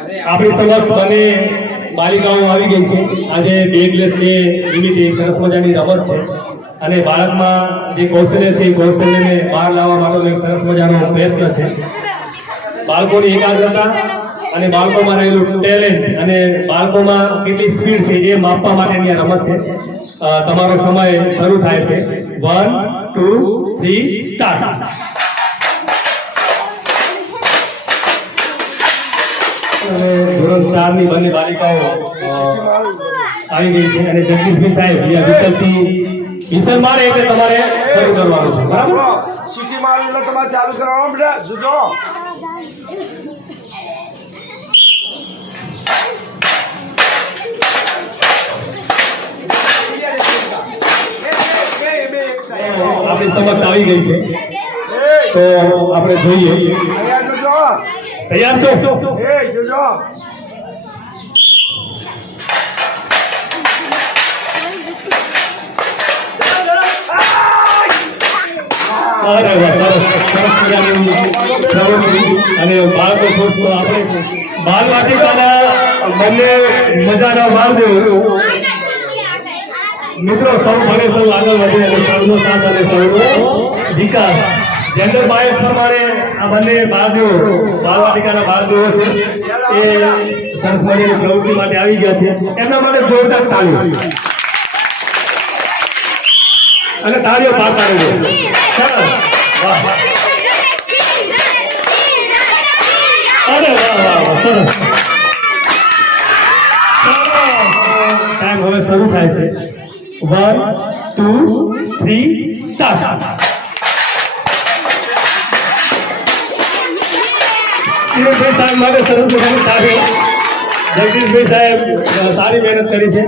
આપણી સમક્ષ બંને બાલિકાઓ આવી ગઈ છે. આજે બે દિવસ બે નિમિત્તે સરસ મજાની રમત છે. અને બાળકમાં જે કૌશલ્ય છે, એ કૌશલ્યને બહાર લાવવા માટેનો એક સરસ મજાનો પ્રયત્ન છે. બાળકોની એકાગ્રતા અને બાળકોમાં રહેલું ટેલેન્ટ અને બાળકોમાં કેટલી સ્પીડ છે, એ માપવા માટેની આ રમત છે. તમારો સમય શરૂ થાય છે. વન ટુ થ્રી સ્ટાર્ટ અને ધોરણ ચારની બંને બાલિકાઓ આવી ગઈ છે. અને જગદીશભાઈ સાહેબ અહીંયા વિકલ્પથી વિસલ મારે એટલે તમારે શરૂ કરવાનું છે. બરાબર? સિટી માલ એટલે તમારે ચાલુ કરવાનું બેટા. જુજો આપણી સમક્ષ આવી ગઈ છે. તો આપણે જોઈએ. તૈયાર છો? એ જોજો. અને બાળકો તો આપણે બાલ વાટિકાના બંને મજાના માર્ગ મિત્રો સૌ ભણે સૌ આગળ વધે અને સૌનો સાથ અને સૌનો વિકાસ. જેન્ડર બાયસ પ્રમાણે આ બંને બાળકો બાળવાટિકાના બાળકો છે એ સંસ્થાની પ્રવૃત્તિ માટે આવી ગયા છે એમના માટે જોરદાર તાળીઓ અને તાળીઓ પાર પાડે વાહ. અરે વાહ ટાઈમ હવે શરૂ થાય છે one two three start Kiritbhai સાહેબ માટે સરસ મજાનું કાર્ય જગદીશભાઈ સાહેબ સારી મહેનત કરી છે.